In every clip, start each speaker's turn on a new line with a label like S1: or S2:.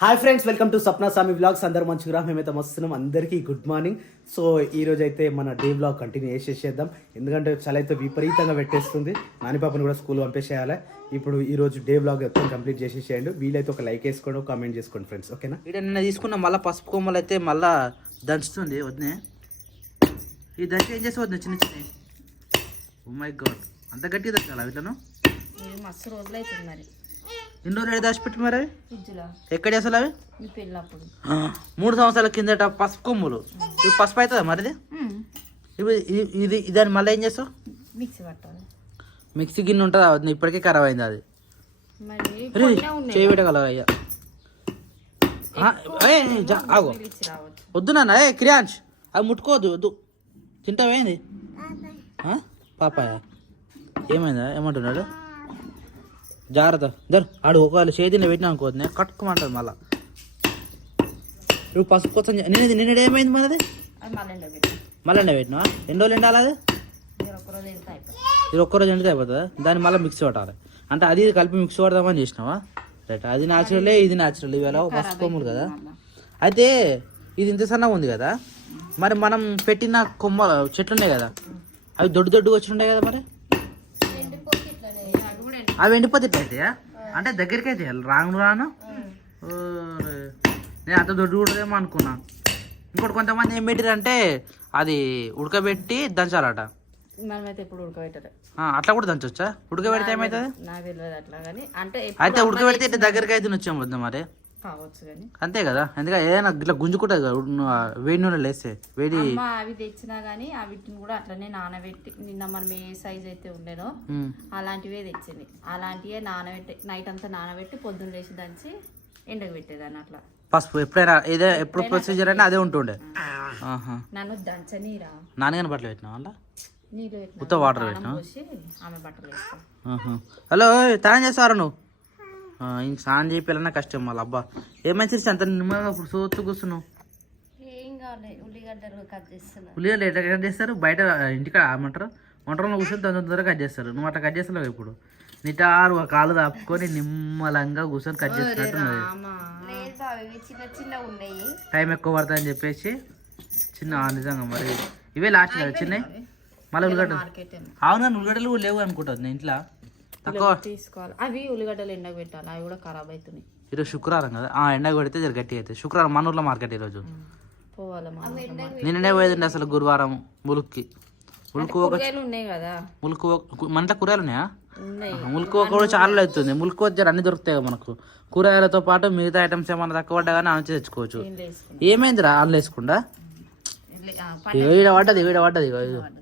S1: Hi friends welcome to Sapna Swami vlogs అందరు మంచిగా మేమైతే వస్తున్నాం అందరికీ గుడ్ మార్నింగ్ సో ఈ రోజు అయితే మన డే వ్లాగ్ కంటిన్యూ చేసేసేద్దాం. ఎందుకంటే చలి అయితే విపరీతంగా పెట్టేస్తుంది. నాని పాపని కూడా స్కూల్ పంపేసేయాలి. ఇప్పుడు ఈ రోజు డే వ్లాగ్ మొత్తం కంప్లీట్ చేసేసేయండి. వీలైతే ఒక లైక్ వేసుకోండి కామెంట్ చేసుకోండి ఫ్రెండ్స్ ఓకేనా
S2: ఇక్కడ నిన్న తీసుకున్న మళ్ళీ పసుపు కొమ్మలు అయితే మళ్ళా దంచుతుంది వద్దే ఈ దంచి ఏం చేసి వద్దు చిన్న చిన్న? ఓ మై గాడ్ అంత గట్టిగా దంచాలా
S3: ఇది మస్తు రోజులు అవుతుంది మరి.
S2: ఎన్ని రోజులు దాచిపెట్టి మరి? ఎక్కడ అసలు అవి? మూడు సంవత్సరాల కిందట పసుపు కొమ్ములు. ఇవి పసుపు అవుతుందా మరిది ఇవి ఇది దాన్ని మళ్ళీ ఏం చేస్తావు?
S3: మిక్సీ పట్టాలి.
S2: మిక్సీ గిన్నె ఉంటుందా? ఇప్పటికే ఖరాబ్ అయింది అది.
S3: మరి
S2: అరే,
S3: కొన్నే ఉన్నాయి.
S2: చేయి పెట్టగలవు అయ్యా? ఆగు. వద్దు నాన్న ఏ క్రియాంష్. అవి ముట్టుకోవద్దు వద్దు. తింటావేంది ఆ? పాపాయ? ఏమైందా? ఏమంటున్నాడు? జాగ్రత్త. దర్ ఆడు ఒకవేళ చేతిని పెట్టినా అనుకోవద్దు నేను కట్టుకోమంటాడు మళ్ళా. ఇప్పుడు పసుపు కోసం నిన్నది నిన్నడు ఏమైంది మనది?
S3: మళ్ళీ
S2: ఎండ పెట్టినా. ఎన్ని రోజులు ఎండాలి అది? ఇది ఒక్కరోజు ఎండితే అయిపోతుందా. దాన్ని మళ్ళీ మిక్స్ పట్టాలి. అంటే అది ఇది కలిపి మిక్స్ పడదామని చేసినావా? రైట్ అది న్యాచురలే ఇది న్యాచురల్ ఇవాళ పసుపు కొమ్ములు కదా. అయితే ఇది ఇంత సన్నగా ఉంది కదా? మరి మనం పెట్టిన కొమ్మ చెట్లు ఉన్నాయి కదా? అవి దొడ్డు దొడ్డుగా వచ్చి ఉన్నాయి కదా మరి? అవి ఎండిపోతే ఇట్లా అవుతాయా అంటే దగ్గరికి అయితే రాను రాను. నేను అంత దొడ్డు కూడదేమో అనుకున్నా. ఇంకోటి కొంతమంది ఏం పెట్టారంటే అది ఉడకబెట్టి దంచాలట.
S3: మనమైతే ఉడకబెట్టరు.
S2: అట్లా కూడా దంచొచ్చా? ఉడకబెడితే ఏమవుతుంది
S3: నాకు తెలియదు అట్లా కానీ అంటే ఎప్పుడు
S2: అయితే ఉడకబెడితే దగ్గరికి అయితే వచ్చాము వద్దా మరి?
S3: కావచ్చు కానీ.
S2: అంతే కదా? ఎందుకంటే ఏదైనా ఇట్లా గుంజుకుంటుంది కదా వేడి నూనె లేస్తే వేడి
S3: అవి తెచ్చినా కానీ ఆ వీటిని కూడా అట్లనే నానబెట్టి నిన్న మనం ఏ సైజ్ అయితే ఉండేనో
S2: ఉమ్.
S3: అలాంటివే తెచ్చింది. అలాంటివే నానబెట్టి నైట్ అంతా నానబెట్టి పొద్దున్న లేచి దంచి ఎండకు పెట్టేదాన్ని అట్లా.
S2: పసుపు ఎప్పుడైనా ఏదే ఎప్పుడు ప్రొసీజర్ అయినా అదే ఉంటుండే.
S3: నన్ను దంచనీరా.
S2: నాన్నగాని బట్టలు పెట్టినా వాళ్ళ. ఉత్త వాటర్ పెట్టినా. హలో తానం చేస్తారా నువ్వు? ఇంక స్నానం చేయాలన్నా కష్టం మళ్ళీ అబ్బా. ఏమైతే అంత నిమ్మగా ఇప్పుడు సోత్తు కూర్చున్నావు?
S3: ఉల్లిగడ్డలు
S2: ఉల్లిగడ్డ ఎట్లా కట్ చేస్తారు? బయట ఇంటికాడ ఏమంటారు? వంటలో కూర్చొని తొందర తొందరగా కట్ చేస్తారు. నువ్వు అట్లా కట్ చేస్తలేవు ఇప్పుడు. నిటారు ఒక కాలు దాపుకొని నిమ్మలంగా కూర్చొని కట్ చేస్తున్నట్టున్నది. టైం ఎక్కువ పడుతుంది అని చెప్పేసి చిన్న నిజంగా మరి. ఇవే లాస్ట్ కదా చిన్నవి? మళ్ళీ ఉల్లిగడ్డ
S3: మార్కెట్ ఏమో.
S2: అవును కానీ ఉల్లిగడ్డలు లేవు అనుకుంటుంది నేను ఇంట్లో?
S3: తీసుకోవాలి. అవి ఉల్లిగడ్డలు ఎండకు పెట్టాలి. అవి కూడా ఖరాబ్ అవుతున్నాయి
S2: ఈరోజు శుక్రవారం కదా? ఆ ఎండ కొడితే జర గట్టి అవుతుంది. శుక్రవారం మన ఊర్లో మార్కెట్ ఈరోజు?
S3: పోవాలి.
S2: నిన్ననే పోయేదండి అసలు గురువారం ములుక్కి. ములుకు
S3: ఉన్నాయి కదా?
S2: ములుకు ఇంట్లో కూరగాయలు ఉన్నాయా? ములుకు కూడా చాలా అవుతుంది. ములుకు వచ్చి అన్ని దొరుకుతాయి కదా మనకు. కూరగాయలతో పాటు మిగతా ఐటమ్స్ ఏమైనా తక్కువ పడ్డా కానీ ఆమె తెచ్చుకోవచ్చు. ఏమైందిరా? వాళ్ళు వేసుకుండా ఈడ పడ్డది ఈడ పడ్డది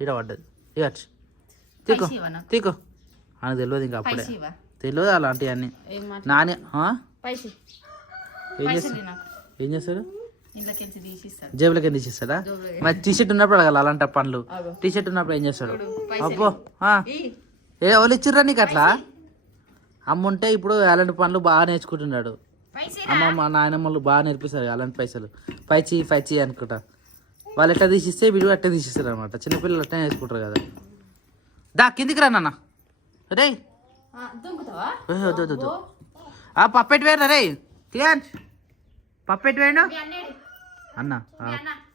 S2: ఈడ పడ్డది. ఇక తీకో తీకో. అని తెలియదు ఇంకా అప్పుడే. తెలియదు అలాంటివన్నీ
S3: ఏం మాట
S2: నాని ఏం చేస్తారు ఏం చేస్తారు
S3: ఇంట్లోకెళ్ళి తీసిస్తాడు.
S2: జేబులకి తీసి ఇస్తాడా మరి టీ షర్ట్ ఉన్నప్పుడు అడగాలి అలాంటి పనులు. టీ షర్ట్ ఉన్నప్పుడు ఏం చేస్తాడు? అబ్బో. ఏ వాళ్ళు ఇచ్చిర్రా నీకు అట్లా? అమ్మ ఉంటే ఇప్పుడు అలాంటి పనులు బాగా నేర్చుకుంటున్నాడు. అమ్మమ్మ నాయనమ్మలు బాగా నేర్పిస్తారు అలాంటి పైసలు. పైచి పైచి అనుకుంటా. వాళ్ళు ఎట్లా తీసిస్తే వీడు అట్లా తీసిస్తారు అనమాట చిన్నపిల్లలు అట్లా నేర్చుకుంటారు కదా. దా కిందికి రా నాన్న. రే ఆ పప్పెట్ వేయరా రే క్రియాంష్ పప్పెట్ వేయండు అన్న ఆ,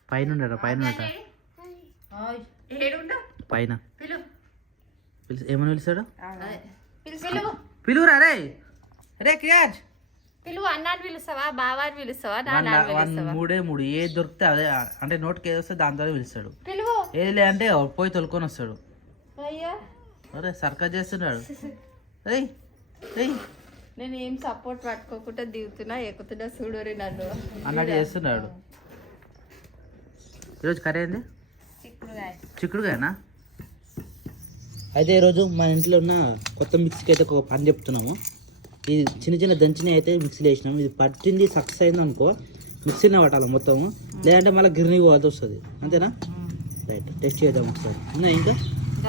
S2: పైన ఉండరా పైన. పైన ఏమని పిలిచాడు?
S3: పిలువు
S2: పిలువురా రే రే క్రియాంష్
S3: పిలువు అన్నాన్ని పిలుస్తావా పిలుస్తావా
S2: వన్
S3: నాన్న
S2: వన్ మూడే మూడు. ఏది దొరికితే అదే అంటే నోటికి ఏది వస్తే దాంతోనే పిలుస్తాడు.
S3: పిలువు.
S2: ఏది లేదంటే పోయి తొలుకొని వస్తాడు.
S3: అయ్యా.
S2: అరే సర్కస్ చేస్తున్నాడు. రేయ్ రేయ్
S3: నేను ఏం సపోర్ట్ పట్టుకోకుండా దిగుతున్నా ఎక్కుతున్నా చూడరి నన్ను.
S2: అన్నట్టు చేస్తున్నాడు. ఈరోజు కర్రీ ఏంది?
S3: చిక్కుడుగాయ
S2: చిక్కుడుగాయనా అయితే ఈరోజు మా ఇంట్లో ఉన్న కొత్త మిక్సీకి అయితే ఒక పని చెప్తున్నాము. ఇది చిన్న చిన్న దంచినవి అయితే మిక్సీలో వేసినాము ఇది పట్టింది సక్సెస్ అయింది అనుకో మిక్సీనే పట్టాలి మొత్తము. లేదంటే మళ్ళీ గిర్నీ పోవాల్సి వస్తుంది. అంతేనా? రైట్ టెస్ట్ చేద్దాం ఒకసారి. ఉన్నాయి ఇంకా?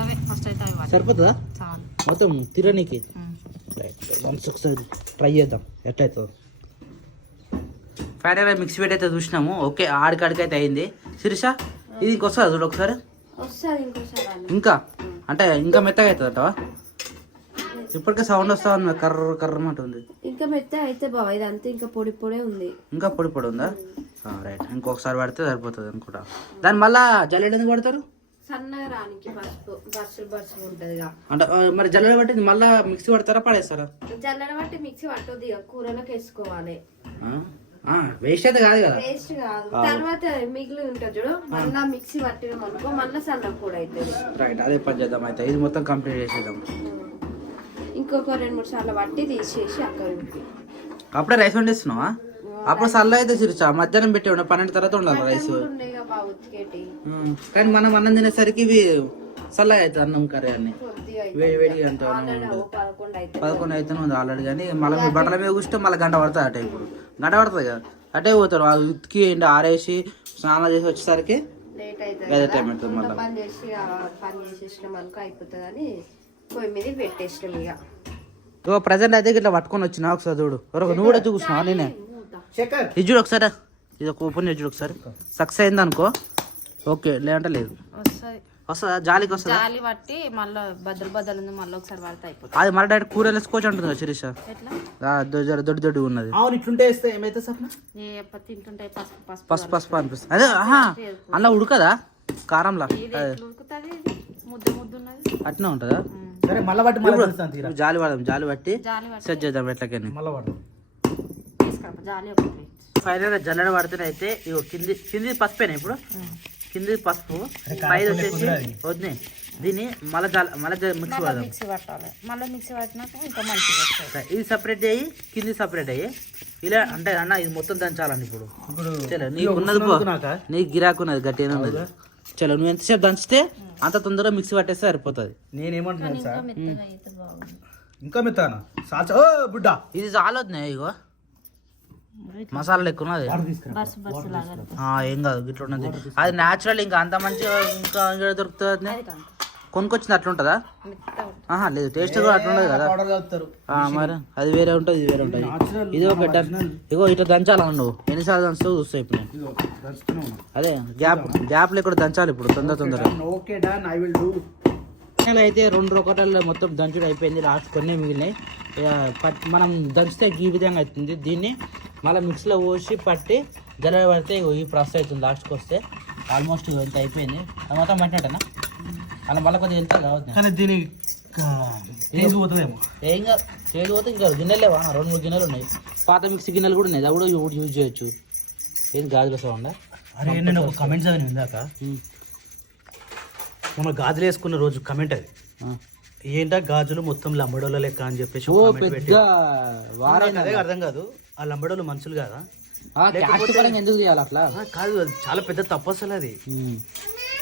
S3: అవే ఫస్ట్ అయితే అవి వాడు.
S2: సరిపోతుందా?
S3: చాలు.
S2: మొత్తం తిరనీకి
S3: ఉమ్.
S2: రైట్ వన్స్ ఒకసారి ట్రై చేద్దాం. ఎట్లయితుందో. ఫైనల్గా మిక్సీ పెట్టి అయితే చూసినాము. ఓకే ఆడికాడికి అయితే అయింది. శిరీష ఇది ఇంకొస్తుందా చూడు ఒకసారి.
S3: వస్తుంది ఇంకోసారి అన్న
S2: ఇంకా? అంటే ఇంకా మెత్తగా అవుతుంది అంటవా ఇప్పటికే సౌండ్ వస్తా ఉంది కర్ర కర్ర ఉంటుంది
S4: ఇంకా మెత్త అయితే బావ ఇదంతా ఇంకా పొడి పొడే ఉంది.
S2: ఇంకా పొడి పొడి ఉందా? రైట్ ఇంకొకసారి పడితే సరిపోతుంది అనుకుంటా. దాని మళ్ళా జల్లెడ ఎందుకు పడతారు
S4: సన్నగా రానికి పసుపు ఉంటదిగా
S2: అంటే మరి జల్లెడ పట్టి మళ్ళా మిక్సీ పడతారా పడేస్తారా?
S4: జల్లెడ బట్టి మిక్సీ పట్టొద్దు ఇక కూరలకు వేసుకోవాలి.
S2: వేస్ట్ అయితే కాదు కదా.
S4: టేస్ట్ కాదు. తర్వాత మిగిలి ఉంటుంది చూడు మళ్ళా మిక్సీ పట్టినాం అనుకో మళ్ళీ సన్న కూడా అవుతుంది
S2: రైట్ అదే పని చేద్దాం అయితే ఇది మొత్తం కంప్లీట్ చేసేద్దాం.
S4: ఇంకొక రెండు మూడు సార్లు పట్టి తీసేసి అక్కడ
S2: అప్పుడే రైస్ వండిస్తున్నావా? అప్పుడు సల్ల అయితే చిరుచా? మధ్యాహ్నం పెట్టి ఉండే పన్నెండు తర్వాత ఉండాలి రైస్. కానీ మనం అన్నం తినేసరికి ఇవి చల్లగా అవుతుంది అన్నం కర్రీ అన్ని. వేడి వేడిగా అంత
S4: పదకొండు అయితే
S2: ఉంది ఆల్రెడీ కానీ మళ్ళీ మీ బట్టల మీద కూర్చుంటే మళ్ళీ గంట పడుతుంది అటే ఇప్పుడు గంట పడుతుంది కదా? అటే పోతారు ఆ ఉతికి ఎండి ఆరేసి స్నానం చేసి వచ్చేసరికి
S4: కదా.
S2: టైం అవుతుంది మళ్ళీ.
S4: పని చేసి ఆ పని చేసేసినాం అనుకో అయిపోతుంది అని పొయ్యి మీద పెట్టేసినాం ఇక.
S2: ప్రజెంట్ అయితే ఇట్లా పట్టుకొని వచ్చిన ఒకసారి చూడు. నువ్వు కూడా చూస్తున్నావు నేనే.
S1: శేఖర్
S2: ఇది చూడు ఒకసారి. ఇది ఒక ఓపెన్ చేసి చూడు ఒకసారి. సక్సెస్ అయింది అనుకో. ఓకే లేదంటే లేదు.
S3: వస్తుంది
S2: వస్తుందా? జాలికి వస్తుందా?
S3: గాలి పట్టి మళ్ళీ బద్దలు బద్దలు ఉంది మళ్ళీ ఒకసారి పడితే అయిపోతుంది.
S2: అది మళ్ళీ డైరెక్ట్ కూర వేసుకోవచ్చు అంటుంది శిరీష?
S3: ఎట్లా?
S2: దొడ్డు దొడ్డు దొడ్డు ఉన్నది.
S1: అవును ఇట్లుంటే వేస్తే ఏమైతే సప్న?
S3: తింటుంటే పసుపు పసుపు
S2: పసుపు పసుపు అనిపిస్తుంది. అదే ఆహా అలా ఉడకదా? కారంలా?
S3: ఎట్లా ముద్ద ముద్ద ఉన్నది.
S2: అట్నే ఉంటుందా?
S1: సరే మళ్ళీ
S2: జాలి పడదాం జాలి పట్టి
S3: జాలి
S2: సెట్ చేద్దాం ఎట్లకని.
S1: మళ్ళీ పడదాం
S3: జాలి ఒకటి
S2: ఫైనల్గా జల్లెడ పడితే అయితే ఇగో కింది కింది పసుపేనా ఇప్పుడు? కింది పసుపు పైది వచ్చేసి వద్దు దీన్ని మళ్ళీ జాల మళ్ళీ మిక్స్ పడదాం.
S3: మిక్సీ పట్టాలి. మళ్ళీ మిక్సీ పట్టినాక ఇంకా మంచిగా వస్తుంది
S2: ఇది సపరేట్ అయ్యి కింది సపరేట్ అయ్యి. ఇలా అంటే అన్న ఇది మొత్తం దంచాలండి ఇప్పుడు. చలో నీకు ఉన్నది పో.
S1: నాక?
S2: గిరాకు ఉన్నది గట్టిగా ఉన్నది? చలో నువ్వు ఎంతసేపు దంచితే అంత తొందరగా మిక్సీ పట్టేస్తే సరిపోతుంది.
S1: నేనేమంటున్నాను సార్?
S3: మెత్తగా అయితే బాగుంది.
S1: ఇంకా మెత్తానా సాచ ఓ బుడ్డ!
S2: ఇది చాలొద్దు ఇగో. మసాలా ఎక్కువ ఉన్నది.
S3: బర్సు బర్సు లాగా
S2: ఆ, ఏం కాదు గిట్ల ఉన్నది. అది న్యాచురల్ ఇంకా అంత మంచిగా ఇంకా దొరుకుతుంది కొనుక్కొచ్చింది అట్లుంటుందా? ఆహా లేదు టేస్ట్ కూడా అట్లుండదు కదా. మరి అది వేరే ఉంటుంది ఇది వేరే ఉంటుంది. ఇది ఒక బెటర్ ఇగో ఇట్లా దంచాలన్న నువ్వు? ఎన్నిసార్లు దంచుతావు చూస్తావు ఇప్పుడు అదే గ్యాప్ గ్యాప్ లేకుండా దంచాలి ఇప్పుడు తొందర తొందరగా. అయితే రెండు రొకటల్లో మొత్తం దంచుడు అయిపోయింది. లాస్ట్ కొన్ని మిగిలినాయి. మనం దంచితే ఈ విధంగా అవుతుంది. దీన్ని మళ్ళీ మిక్స్లో పోసి పట్టి జల పడితే ఈ ప్రాసెస్ అవుతుంది. లాస్ట్కి వస్తే ఆల్మోస్ట్ ఇంత అయిపోయింది. అది మొత్తం పట్టినట్టేనా అలా మళ్ళీ కొద్దిగా వెళ్తుంది కావద్దు?
S1: కానీ దీని
S2: ఏం కాదు. పోతే ఇంకా గిన్నెలు లేవా రెండు మూడు గిన్నెలు ఉన్నాయి. పాత మిక్సీ గిన్నెలు కూడా ఉన్నాయి. అది కూడా యూజ్ చేయొచ్చు. ఏది గాజుల సౌండ్?
S1: అరే నేను ఒక కమెంట్ చదివిన ఇందాక. మన గాజులు వేసుకున్న రోజు కమెంట్ అది. ఏంటా గాజులు మొత్తం లంబడోళ్ళ లెక్క అని చెప్పేసి
S2: ఓ పెద్ద. వారైన.
S1: అదే అర్థం కాదు. ఆ లంబడోళ్ళు మనుషులు కాదా?
S2: ఎందుకు చేయాలి అట్లా?
S1: కాదు అది చాలా పెద్ద తప్పు అసలు అది.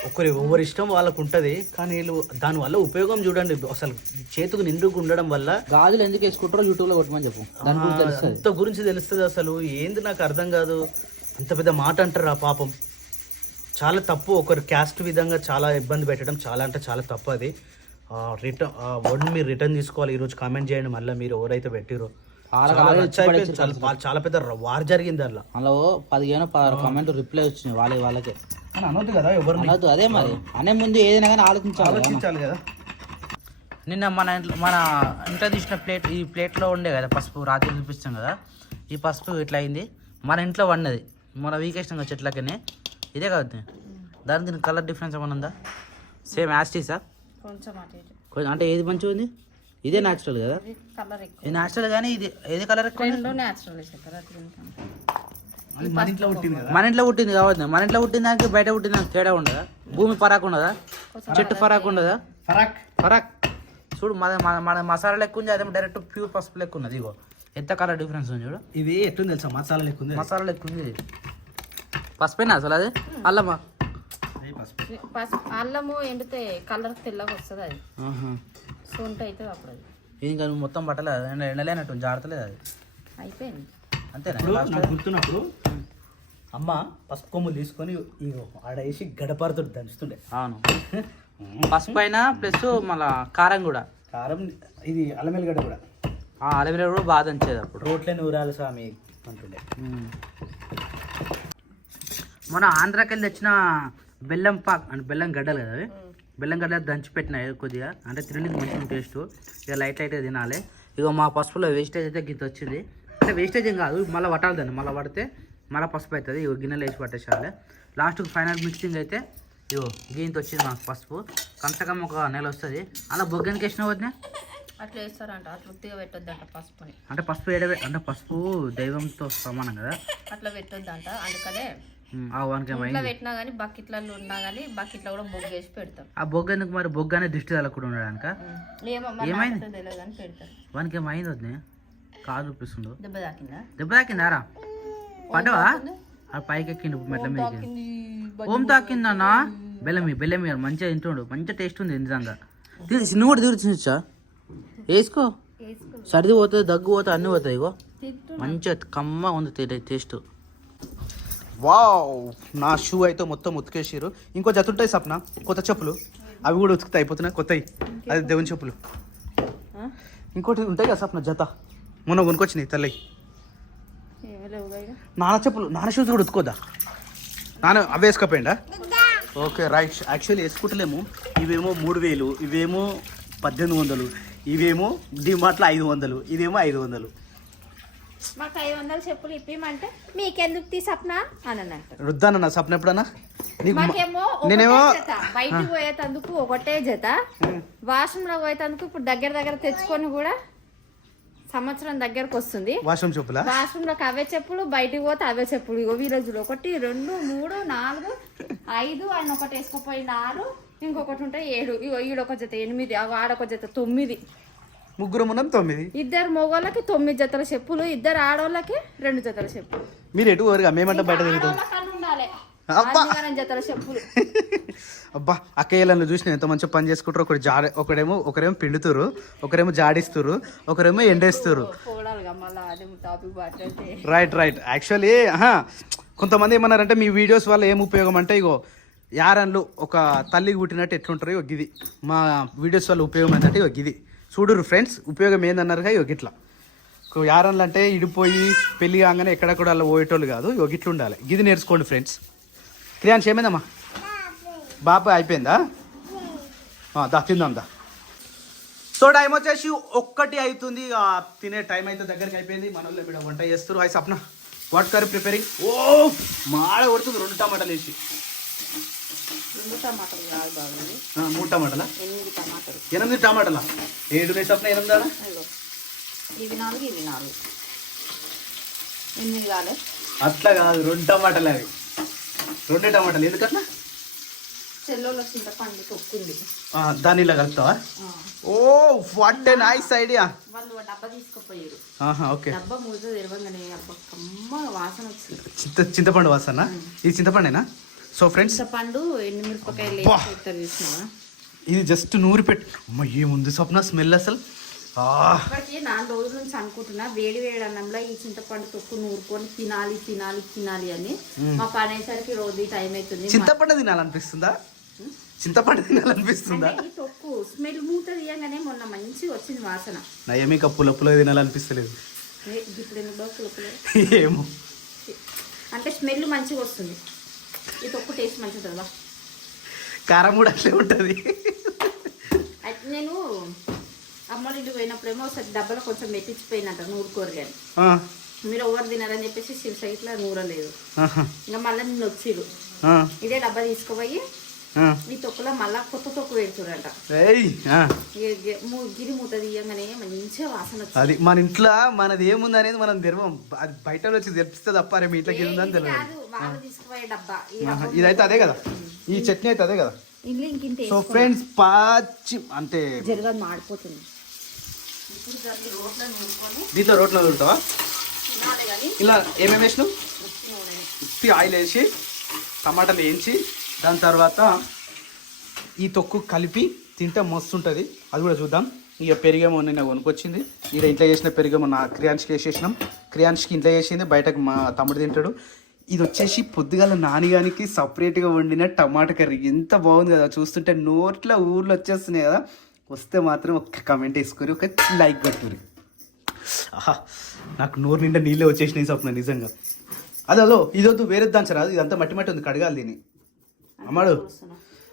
S1: ఒకరి ఎవరి ఇష్టం వాళ్ళకు ఉంటది కానీ వీళ్ళు దానివల్ల ఉపయోగం చూడండి. అసలు చేతుకు నిండుకు ఉండడం వల్ల
S2: గాజులు ఎందుకు వేసుకుంటారో యూట్యూబ్లో కొట్టమని చెప్పు. దాని గురించి తెలుస్తుంది.
S1: అంత గురించి తెలుస్తుంది అసలు. ఏంది నాకు అర్థం కాదు. అంత పెద్ద మాట అంటారు ఆ పాపం. చాలా తప్పు. ఒకరు క్యాస్ట్ విధంగా చాలా ఇబ్బంది పెట్టడం చాలా అంటే చాలా తప్పు అది. రిటర్న్ వర్డ్ మీరు రిటర్న్ తీసుకోవాలి. ఈరోజు కామెంట్ చేయండి. మళ్ళీ మీరు ఎవరైతే పెట్టిరో.
S2: వాళ్ళకి
S1: చాలా పెద్ద వార్ జరిగింది అలా
S2: అందులో పదిహేను పదహారు కామెంట్ రిప్లై వచ్చినాయి వాళ్ళ వాళ్ళకే.
S1: అని అనొద్దు కదా ఎవరిని?
S2: అనొద్దు. అదే మరి. అనే ముందు ఏదైనా కానీ ఆలోచించాలి.
S1: ఆలోచించాలి కదా.
S2: నిన్న మన ఇంట్లో మన ఇంట్లో తీసిన ప్లేట్ ఈ ప్లేట్లో ఉండే కదా పసుపు రాత్రి చూపిస్తాం కదా. ఈ పసుపు ఇట్లా అయింది. మన ఇంట్లో వండది. మన వీకేషన్ చెట్లకనే. ఇదే కదా దాని దీని కలర్ డిఫరెన్స్ ఏమైనా ఉందా? సేమ్ యాస్టీసా
S3: కొంచెం అటు ఇటు.
S2: కొంచెం అంటే ఏది మంచిగా ఉంది? ఇదే న్యాచురల్ కదా?
S3: ఇది కలర్ ఎక్కువ.
S2: ఇది న్యాచురల్ కానీ ఇది ఏది కలర్
S1: మన ఇంట్లో పుట్టింది కదా.
S2: మన ఇంట్లో పుట్టింది కావద్దు. మన ఇంట్లో పుట్టిన దానికి బయట పుట్టిన దానికి తేడా ఉండదా? భూమి పరాకు ఉండదా? చెట్టు పరాకు. ఉండదా?
S1: ఫరాక్
S2: పరాక్. చూడు మన మన- మన మసాలా లెక్క ఉంది అదే డైరెక్ట్ ప్యూర్ పసుపు లెక్క ఉన్నది ఇగో. ఎంత కలర్ డిఫరెన్స్ ఉంది చూడు?
S1: ఇది ఎట్లుంది తెలుసా? మసాలా లెక్క ఉంది.
S2: మసాలా లెక్క ఉంది. పసుపేనా అసలు అది? అల్లమా?
S1: పసుపు.
S3: అల్లము ఎండితే కలర్ తెల్లగా వస్తుంది అది. సొంట అవుతుంది అప్పుడు అది.
S2: ఇంకా నువ్వు మొత్తం పట్టలేదు? ఎండ ఎండలేనట్టు జాగ్రత్తలేదు అది.
S3: అయిపోయింది.
S2: అంతేనా?
S1: గుర్తున్నప్పుడు అమ్మ పసుపు కొమ్ములు తీసుకొని ఇగో ఆడ వేసి గడపారతో దంచుతుండే.
S2: అవును. పసుపు అయినా ప్లస్ మళ్ళా కారం కూడా.
S1: కారం ఇది అల్లమెల్లిగడ్డ కూడా.
S2: ఆ అలమిర కూడా బాగా దంచేది అప్పుడు.
S1: రోట్లే నూరాలు స్వామి అంటుండే.
S2: మన ఆంధ్రాకి వెళ్ళి తెచ్చిన బెల్లం పాక్ అంటే బెల్లం గడ్డలు కదా అవి. బెల్లం గడ్డ దంచి పెట్టిన కొద్దిగా. అంటే తినడానికి మంచిగా టేస్ట్ ఇక లైట్ లైట్గా తినాలి. ఇక మా పసుపులో వేస్టేజ్ అయితే గింత వచ్చింది. అంటే వేస్టేజ్ ఏం కాదు మళ్ళీ పట్టాలి దాన్ని మళ్ళీ పడితే మళ్ళీ పసుపు అవుతుంది ఇక గిన్నెలో వేసి పట్టేసాలి లాస్ట్కి ఫైనల్ మిక్సింగ్ అయితే ఇగో గీంత వచ్చింది మాకు పసుపు. కంచకం ఒక నెల వస్తుంది. అలా బొగ్గనికి వేసిన వద్దా
S3: అట్లా వేస్తారంట. అట్లా ఉత్తిగా పెట్టొద్దంట పసుపుని.
S2: అంటే పసుపు వేయడమే అంటే పసుపు దైవంతో సమానం కదా.
S3: అట్లా పెట్టొద్దంట. అందుకనే ఇంట్లో
S2: ఏమైంది?
S3: పెట్టినా కానీ బకెట్లలో ఉన్నా కానీ బకెట్లో కూడా బొగ్గు వేసి పెడతాం.
S2: ఆ బొగ్గ ఎందుకు మరి? బొగ్గ అనే దృష్టి తగలకుండా ఉండడానిక? ఏమైంది?
S3: తెలియదు కానీ పెడతారు.
S2: వానికి ఏమైంది వద్దే కాదు చూపిస్తుండు
S3: దెబ్బ తాకిందా?
S2: దెబ్బ తాకిందారా? పడ్డవా? ఆ పైకి ఎక్కిండు మెట్ల మీద ఓం తాకిందన్నా? బెల్లమి బెల్లమి మంచిగా తింటుండు. మంచిగా టేస్ట్ ఉంది నిజంగా. తిని కూడా తిరుగుతుంచా వేసుకో. సర్ది పోతుంది దగ్గు పోతుంది అన్నీ పోతాయి ఇగో. మంచిగా కమ్మ ఉంది టేస్ట్.
S1: వావ్! నా షూ అయితే మొత్తం ఉతికేసారు ఇంకో జత ఉంటాయి సప్న. కొత్త చెప్పులు. అవి కూడా ఉతుకుతాయి అయిపోతున్నాయి. కొత్తవి అది దేవుని చెప్పులు. ఇంకోటి ఉంటాయి కదా సప్న జత. మొన్న కొనుక్కొచ్చినాయి తల్లి నాన్న చెప్పులు. నాన్న షూస్ కూడా ఉతుకోద్దా? నాన్న అవి వేసుకోపోయిండా? Okay right. యాక్చువల్లీ వేసుకుంటలేము. ఇవేమో మూడు వేలు. ఇవేమో పద్దెనిమిది వందలు. ఇవేమో డిమార్ట్లో ఐదు వందలు. ఇదేమో ఐదు వందలు.
S3: మాకు ఐదు వందలు చెప్పులు ఇప్పిమంటే మీకెందుకు తీసప్నా అని అని అంటారు.
S1: రుద్దాన నా సప్న ఎప్పుడన్నా? నీకు మ-
S3: మాకేమో
S1: నేనేమో
S3: జత. బయటికి పోయేటందుకు ఒకటే జత. వాష్రూమ్లో పోయేటందుకు ఇప్పుడు దగ్గర దగ్గర తెచ్చుకొని కూడా సంవత్సరం దగ్గరకు వస్తుంది.
S1: వాష్రూమ్ చెప్పులా?
S3: వాష్రూమ్లోకి అవే చెప్పులు బయటికి పోతే అవే చెప్పులు. ఇగో వీరోజులు ఒకటి రెండు మూడు నాలుగు ఐదు ఆయన ఒకటి వేసుకోపోయింది ఆరు ఇంకొకటి ఉంటే ఏడు. ఇగో ఈడొక జత ఎనిమిది అగో ఆడొక జత తొమ్మిది.
S1: ముగ్గురు ఉన్నాం తొమ్మిది.
S3: ఇద్దరు మగవాళ్ళకి తొమ్మిది జతల చెప్పులు ఇద్దరు ఆడవాళ్ళకి రెండు జతల చెప్పులు.
S1: మీరు ఎటు ఊరుగా మేమంటే బయట తిరుగుతాం. అబ్బా.
S3: జతల చెప్పులు.
S1: అబ్బా అక్కయ్యలను చూసిన ఎంత మంచిగా పని చేసుకుంటారు. ఒకటి జాడ ఒకడేమో ఒకరేమో పిండుతురు ఒకరేమో జాడిస్తురు ఒకరేమో ఎండేస్తురు. రైట్ రైట్ యాక్చువల్లీ కొంతమంది ఏమన్నారంటే మీ వీడియోస్ వల్ల ఏం ఉపయోగం అంటే ఇగో యారన్లు ఒక తల్లికి పుట్టినట్టు ఎట్లుంటారో ఇగో గిది. మా వీడియోస్ వల్ల ఉపయోగం ఏంటంటే ఇగో గిది. చూడురు ఫ్రెండ్స్ ఉపయోగం ఏందన్నారుగా గిట్లా ఇగో యారన్లు అంటే ఇడిపోయి పెళ్ళి కాగానే ఎక్కడెక్కడ అలా పోయేటోళ్ళు కాదు ఇగో గిట్ల ఉండాలి. గిది నేర్చుకోండి ఫ్రెండ్స్. క్రియాన్స్ ఏమైందమ్మా? బాబా అయిపోయిందా? దా తిందాం దా. సో టైం వచ్చేసి ఒక్కటి అవుతుంది ఆ, తినే టైం అయితే దగ్గరికి అయిపోయింది. మన వాళ్ళు ఇక్కడ వంట చేస్తారు hi Sapna what curry preparing ఓ మాడ కొడుతుంది. రెండు టమాటాలు వేసి.
S3: రెండు టమాటాలు కాదు
S1: మూడు టమాటాలా?
S3: ఎనిమిది టమాటాలు.
S1: ఎనిమిది టమాటాలా? ఏడు వేసి సప్న ఎనిమిది ఆడా?
S3: అదిగో ఇవి నాలుగు ఇవి నాలుగు. ఎనిమిది కాలే.
S1: అట్లా కాదు రెండు టమాటాలు అవి. రెండే టమాటాలు ఎందుకట్లా?
S3: చెల్లోలో చింతపండు తొక్కుంది
S1: ఆ, దాన్ని ఇలా కలుపుతావా? Oh what a nice idea
S3: వాళ్ళు ఓ డబ్బా తీసుకుపోయారు.
S1: ఆహా ఓకే.
S3: డబ్బా మూత తెరవంగానే అబ్బా కమ్మ వాసన వచ్చింది.
S1: చింత చింతపండు వాసన? ఇది చింతపండేనా? సో ఫ్రెండ్స్
S3: చింతపండు మిరపకాయలు
S1: అబ్బా.
S3: వేసి
S1: ఇది జస్ట్ నూరి పెట్టి అమ్మ ఏముంది స్వప్న? స్మెల్ అసలు.
S3: ఇప్పటికి నాలుగు రోజుల నుంచి అనుకుంటున్నా వేడి వేడి అన్నంలో ఈ చింతపండు తొక్కు నూరుకొని తినాలి తినాలి తినాలి అని. మా పని అయ్యేసరికి రోజు టైం అవుతుంది.
S1: చింతపండు తినాలనిపిస్తుందా? చింతపండు తినాలనిపిస్తుందా?
S3: తొక్కు స్మెల్ మూత తీయంగానే మొన్న మంచిగా వచ్చింది వాసన.
S1: నయమే కప్పుల పుల్ల తినాలనిపిస్తలేదు. ఏమో.
S3: అంటే స్మెల్ మంచిగా వస్తుంది. ఈ తొక్కు టేస్ట్ మంచిగా ఉంటుందా
S1: కారం కూడా అట్లే ఉంటుంది.
S3: నేను అమ్మోళ్ళ ఇంటికి పోయినప్పుడేమో ఒకసారి డబ్బాలో కొంచెం మెట్టించిపోయినట్ట నూరుకోరు కానీ మీరు ఎవరు తినారని చెప్పేసి శివస ఇట్లా నూరలేదు. ఇంకా మళ్ళీ నిన్ను వచ్చిరు ఇదే డబ్బా తీసుకుపోయి. ఈ తొక్కులో మళ్ళా కొత్త తొక్కు పెడుతురంట గిరి మూత తీయంగానే మంచిగా వాసన
S1: అది మన ఇంట్లో మనది ఏముంది అనేది మనం తెరవం. అది బయట వచ్చి తెలిపిస్తే తప్ప రే మీ ఇంట్లోకి
S3: ఇది
S1: తెలియదు ఇదైతే అదే కదా. ఈ చట్నీ అయితే అదే కదా. సో ఫ్రెండ్స్ పాచి అంటే
S3: జరగదు మాడిపోతుంది. ఇప్పుడు దాన్ని రోట్లో కానీ
S1: ఇలా ఏమేమి వేసినావు?
S3: నూనె
S1: ఉత్తి ఆయిల్ వేసి టమాటాలు వేయించి దాని తర్వాత ఈ తొక్కు కలిపి తింటే మస్తు ఉంటుంది అది కూడా చూద్దాం. ఇక పెరిగేమో నిన్న కొనుక్కొచ్చింది. ఇక్కడ ఇంట్లో చేసిన పెరిగేమో నా క్రియాన్స్కి వేసేసినాం. క్రియాన్స్కి ఇంట్లో చేసింది. బయటకు మా తమ్ముడు తింటాడు. ఇది వచ్చేసి పొద్దుగాల నానిగానికి సపరేట్గా వండిన టమాటా కర్రీ. ఎంత బాగుంది కదా చూస్తుంటే నోట్లో ఊర్లో వచ్చేస్తున్నాయి కదా. వస్తే మాత్రం ఒక కమెంట్ వేసుకొని ఒక లైక్ కొట్టుకుని ఆహా నాకు నోరు నిండా నీళ్ళే వచ్చేసినాయి స్వప్న నిజంగా. అదే అదో ఇదొద్దు వేరే దాని రాదు ఇదంతా మట్టి మట్టి ఉంది కడగాలి దీన్ని. అమ్మాడు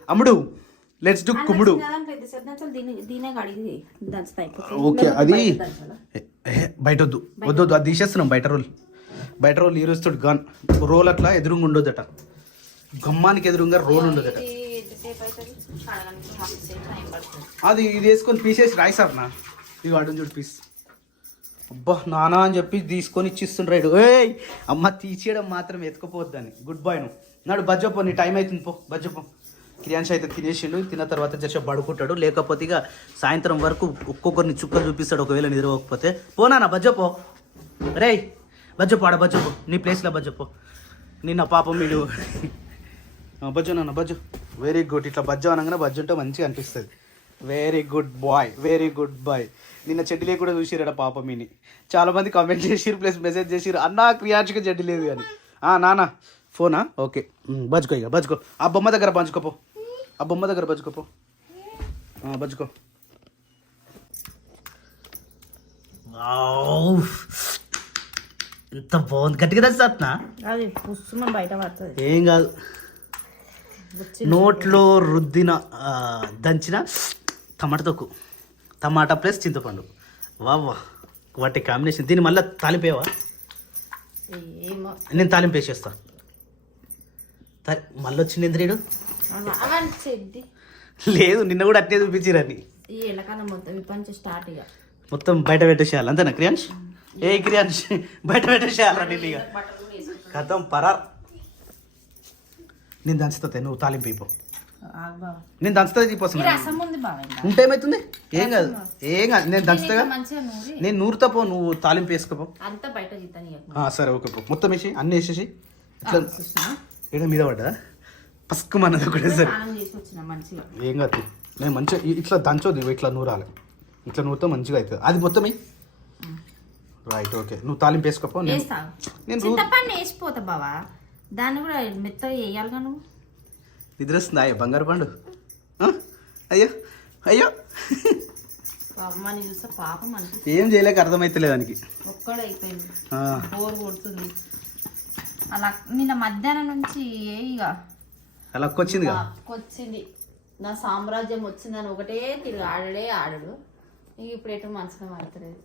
S1: అమ్ముడు లెట్స్ డు కుమ్ముడు. ఓకే అది బయట వద్దు. వద్దు వద్దు అది తీసేస్తున్నాం బయట రోల్. బయట రోల్ ఈ రోజుతో గన్. రోల్ అట్లా ఎదురుగా ఉండొద్దట. గమ్మానికి ఎదురుగా రోల్ ఉండదట అది ఇది వేసుకొని పీసేసి రాయి సార్ నా. ఇది వాడు చూడు పీస్. అబ్బా నానా అని చెప్పి తీసుకొని ఇచ్చిస్తుండ్రాడు ఏయ్ అమ్మ తీసేయడం మాత్రం ఎత్తుకుపోవద్దని గుడ్ బాయ్ నువ్వు. నాడు బజ్జపో నీ టైం అవుతుంది పో బజ్జపో క్రియాంశ అయితే తినేసిండు. తిన్న తర్వాత జస్ట్ పడుకుంటాడు. లేకపోతే ఇక సాయంత్రం వరకు ఒక్కొక్కరిని చుక్కలు చూపిస్తాడు. ఒకవేళ నిద్రపోకపోతే. పోనా బజ్జపో రే బజ్జప్పు ఆడ బజ్జప్పు నీ ప్లేస్లో బజ్జప్పు నిన్న పాపం వీడు బజ్జు నాన్న బజ్జు. వెరీ గుడ్ ఇట్లా బజ్జు అనగానే బజ్జు ఉంటే మంచిగా అనిపిస్తుంది. Very good boy very good boy నిన్న చెడ్డలే కూడా చూసిరాడ పాప మీని చాలామంది కామెంట్ చేసిరు ప్లస్ మెసేజ్ చేసిరు అన్నా క్రియాన్స్కి చెడ్డి లేదు అని. నానా నాన్న ఫోనా? ఓకే బజ్కో బజ్జుకో ఇక బజ్జుకో. ఆ బొమ్మ దగ్గర పంచుకోపో ఆ బొమ్మ దగ్గర బజ్జుకోపో ఆ, ఎంత బాగుంది గట్టిగా తెస్తాత్నా
S3: అది పుస్తకం బయట పడుతుంది.
S1: ఏం కాదు. నోట్లో రుద్దిన దంచిన టమాటా తొక్కు. టమాటా ప్లస్ చింతపండు. వావా వాటి కాంబినేషన్. దీన్ని మళ్ళీ తాలింపేవా? నేను తాలింపు వేసేస్తా. తా- మళ్ళీ వచ్చింది ఇంద్రియుడు లేదు నిన్న కూడా అట్నే చూపించిరని
S3: మొత్తం
S1: బయట పెట్టేసేయాలి. అంతేనా క్రియాన్ష్ ఏ క్రియాన్ష్ బయట పెట్టేసేయాలి నేను ఇక. కథం పరార్ నేను దంచుతా నువ్వు తాలింపు అయిపో నేను దంచుతా తీపోతున్నా ఉంటే ఏమవుతుంది ఏం కాదు. ఏం కాదు. నేను
S3: నూరి.
S1: నేను నూరుతా పో నువ్వు తాలింపు వేసుకోపో. సరే ఓకే పో. మొత్తం వేసి అన్నీ వేసేసి ఇట్లా ఏడ మీద పడ్డా పసుకు మనది ఒకటే సరే ఏం కాదు. నేను మంచిగా ఇట్లా దంచోద్దు ఇవి ఇట్లా నూరాలి. ఇట్లా నూరితే మంచిగా అవుతుంది. అది మొత్తం రైట్ ఓకే నువ్వు తాలింపు వేసుకోపో నేను
S3: వేస్తా.
S1: నేను రూ-
S3: చింతపండు వేసిపోతా బావా. దాన్ని కూడా మెత్తగా వేయాలిగా నువ్వు.
S1: నిద్ర వస్తుందా అయ్యో బంగారు పండు. ఆ? అయ్యో అయ్యో.
S3: అమ్మని చూస్తే పాపం అంటే
S1: ఏం చేయలేక అర్థమైతలేదు దానికి.
S3: ఒక్కడే అయిపోయింది
S1: ఆ,
S3: బోర్ కొడుతుంది. అలా నిన్న మధ్యాహ్నం నుంచి ఏ ఇక.
S1: అలా వచ్చిందిగా
S3: వచ్చింది నా సామ్రాజ్యం వచ్చిందని ఒకటే తిరిగి ఆడడే ఆడడు. ఇక ఇప్పుడు ఎటు మనసులో పడతలేదు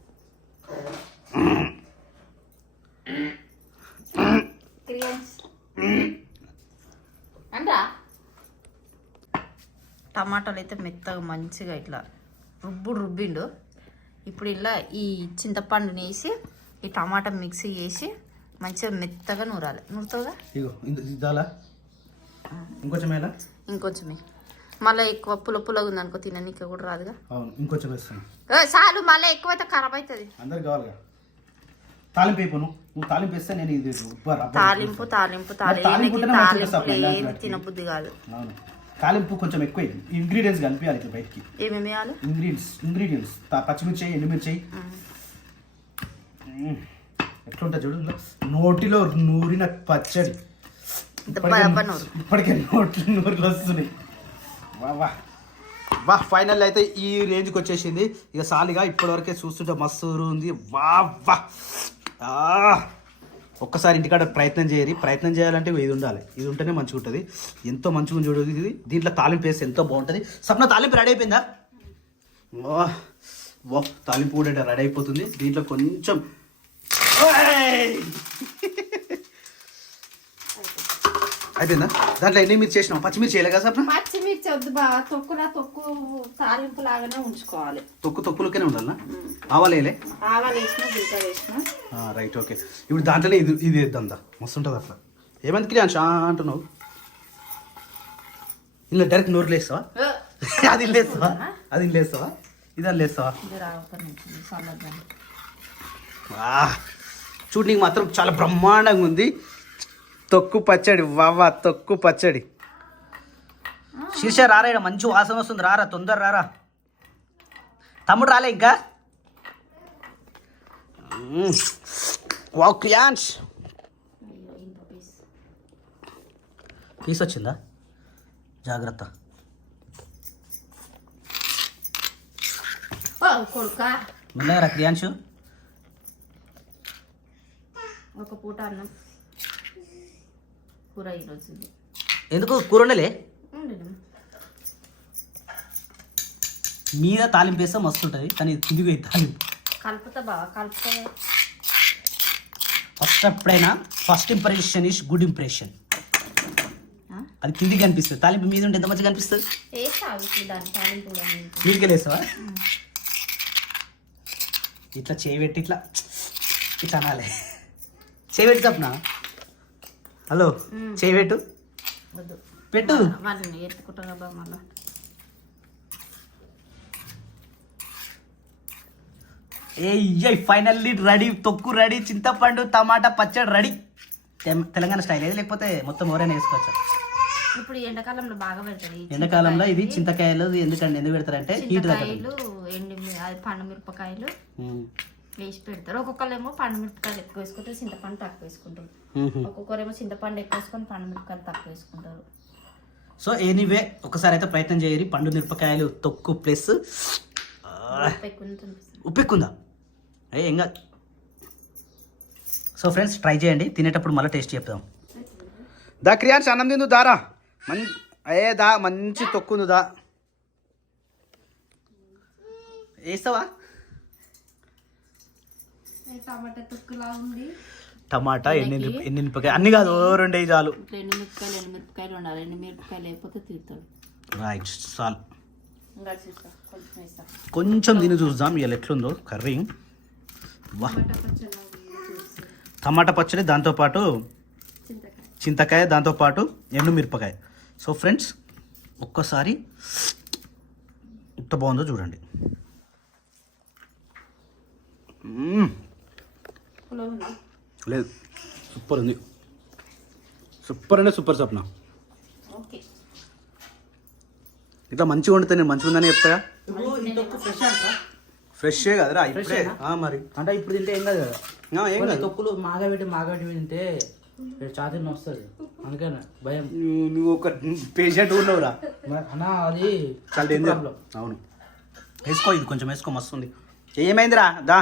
S3: టమాటాలు అయితే మెత్తగా మంచిగా ఇట్లా రుబ్బుడు రుబ్బిండు. ఇప్పుడు ఇలా ఈ చింతపండుని వేసి ఈ టమాటా మిక్సీ వేసి మంచిగా మెత్తగా నూరాలి. నూరుతావుగా?
S1: ఇదాలా ఇంకొంచెం
S3: ఇంకొంచెమే. మళ్ళీ ఎక్కువ పుల్ల పుల్లగా ఉంది అనుకో తిననీకి కూడా రాదుగా.
S1: అవును ఇంకొంచెం వేస్తాను.
S3: చాలు మళ్ళీ ఎక్కువైతే ఖరాబ్ అవుతుంది
S1: అందరికి కావాలిగా? తాలింపు అయిపోను నువ్వు తాలింపు వేస్తే నేను ఇది
S3: తాలింపు తాలింపు
S1: తాలింపు
S3: తాలింపు. తినబుద్ధి కాదు.
S1: అవును. తాలింపు కొంచెం ఎక్కువ. ఇంగ్రీడియంట్స్ కనిపించాలి ఇట్లా బయటికి.
S3: ఏమేమి వేయాలి?
S1: Ingredients ingredients. పచ్చిమిర్చి ఎండుమిర్చి. మ్మ్. ఎట్లుంటుంది చూడు. నోటిలో నూరిన పచ్చడి. ఇప్పటికే-
S3: దెబ్బ నూరు.
S1: ఇప్పటికే నోట్లు నూరులు వస్తున్నాయి. వా వా. ఫైనల్ అయితే ఈ రేంజ్కి వచ్చేసింది. ఇక సాలిగా ఇప్పటివరకే చూస్తుంటే మస్తు ఉంది వా వా. ఆ. ఒక్కసారి ఇంటికాడ ప్రయత్నం చేయరి ప్రయత్నం చేయాలంటే ఇది ఉండాలి. ఇది ఉంటేనే మంచిగా ఉంటుంది. ఎంతో మంచిగా ఉంది ఇది. దీంట్లో తాలింపు వేస్తే ఎంతో బాగుంటుంది. సప్న తాలింపు రెడీ అయిపోయిందా? వా. వా తాలింపు కూడా రెడీ అయిపోతుంది. దీంట్లో కొంచెం అయిపోయిందా? దాంట్లో ఎన్ని మీరు చేసినాం పచ్చిమిర్చి చేయలే కదా సప్న
S3: వద్దు తొక్కు తాలింపు లాగానే ఉంచుకోవాలి.
S1: తొక్కు తొక్కులకనే ఉండాలా ఆవాలేలే?
S3: ఆవాలు వేసిన జీలకర్ర వేసిన.
S1: Right okay. ఇప్పుడు దాంట్లోనే ఇది ఇది వేద్దాం దా. మస్తు ఉంటుంది అట్లా ఏమంత క్రియాన్స్ అంటున్నావు? ఇలా డైరెక్ట్ నోరు లేస్తావా అది లేస్తావా అది లేస్తావా ఇది లేస్తావా! చూడు నీకు మాత్రం చాలా బ్రహ్మాండంగా ఉంది. తొక్కు పచ్చడి వావా తొక్కు పచ్చడి. శీర్ష రారా మంచి వాసన వస్తుంది. రారా తొందర రారా. తమ్ముడు రాలే ఇంకా? పీస్ వచ్చిందా? జాగ్రత్త. మెల్లగా క్రియాంశు
S3: ఒక పూట అన్నం. కూర ఈరోజు.
S1: ఎందుకు? కూర
S3: ఉండేది.
S1: మీద తాలింపు వేస్తే మస్తు ఉంటుంది కానీ పోయి తాలింపు.
S3: కలుపుతా బాగా కలుపుతా.
S1: ఫస్ట్ ఎప్పుడైనా first impression is good impression అది కిందికి కనిపిస్తుంది. తాలింపు మీద ఉంటే ఎంత మంచిగా కనిపిస్తుంది? ఇట్లా చేయి పెట్టి ఇట్లా ఇట్లా అనాలి. చేయి పెట్టి తప్పున? హలో చేయి పెట్టు.
S3: వాళ్ళని ఎత్తుకుంటారా బాగా మళ్ళీ?
S1: ఏ ఫైనల్లీ రెడీ తొక్కు రెడీ చింతపండు టమాటా పచ్చడి రెడీ. తెలంగాణ స్టైల్ ఏది? లేకపోతే మొత్తం ఎవరైనా వేసుకోవచ్చు?
S3: ఇప్పుడు ఎండాకాలంలో బాగా పెడతారు ఈ
S1: ఎండాకాలంలో ఇది చింతకాయలు ఎందుకంటే ఎందుకు పెడతారంటే హీట్
S3: చింతకాయలు ఎండి పండు మిరపకాయలు వేసి పెడతారు. ఒక్కొక్కరేమో పండు మిరపకాయలు ఎక్కువ వేసుకుంటారు చింతపండు తక్కువ వేసుకుంటారు. ఒక్కొక్కరేమో చింతపండు ఎక్కువ వేసుకొని పండు మిరపకాయలు తక్కువ వేసుకుంటారు.
S1: సో ఎనీవే ఒకసారి అయితే ప్రయత్నం చేయరి. పండు మిరపకాయలు తొక్కు ప్లస్
S3: ఉప్పు ఎక్కువ ఉంటుంది.
S1: ఉప్పు ఎక్కుందా ఏ కాదు. సో ఫ్రెండ్స్ ట్రై చేయండి. తినేటప్పుడు మళ్ళీ టేస్ట్ చెప్తాం దా క్రియాన్స్ అన్నం తిందు దారా. మన్ ఏ దా మంచి తొక్కుంది దా. వేస్తావా
S4: టమాటా తొక్కులా ఉంది.
S1: టమాటా ఎన్ని ఎన్ని మిరపకాయ అన్ని కాదు ఓ రెండే చాలు.
S3: మిరపకాయలు మిరపకాయలు ఉండాలి. మిరపకాయలు లేకపోతే
S1: రైట్ చాలు.
S3: కొంచెం
S1: తిని చూద్దాం ఇవాళ ఎట్లుందో కర్రీ. వా. టమాటా పచ్చడి దాంతోపాటు చింతకాయ. దాంతోపాటు ఎండు మిరపకాయ. సో ఫ్రెండ్స్ ఒక్కసారి ఎంత బాగుందో చూడండి. మ్మ్. లేదు సూపర్ ఉంది. సూపర్ అంటే సూపర్ సప్న
S3: ఓకే.
S1: ఇట్లా మంచిగా వండితే నేను మంచిగా ఉందని చెప్తా ఫ్రెషే కదరా ఇప్పుడే? ఆ, మరి.
S2: అంటే ఇప్పుడు తింటే ఏం కాదు కదా.
S1: ఏం కాదు.
S2: తొక్కులు మాగబెట్టి మాగబెట్టి తింటే ఛాతీ వస్తుంది అందుకని భయం.
S1: నువ్వు నువ్వు ఒక పేషెంట్ ఉన్నావురా.
S2: అన్నా అది
S1: చాలా డేంజర్ అవును. వేసుకో ఇది కొంచెం వేసుకో మస్తు ఉంది. ఏమైందిరా? దా.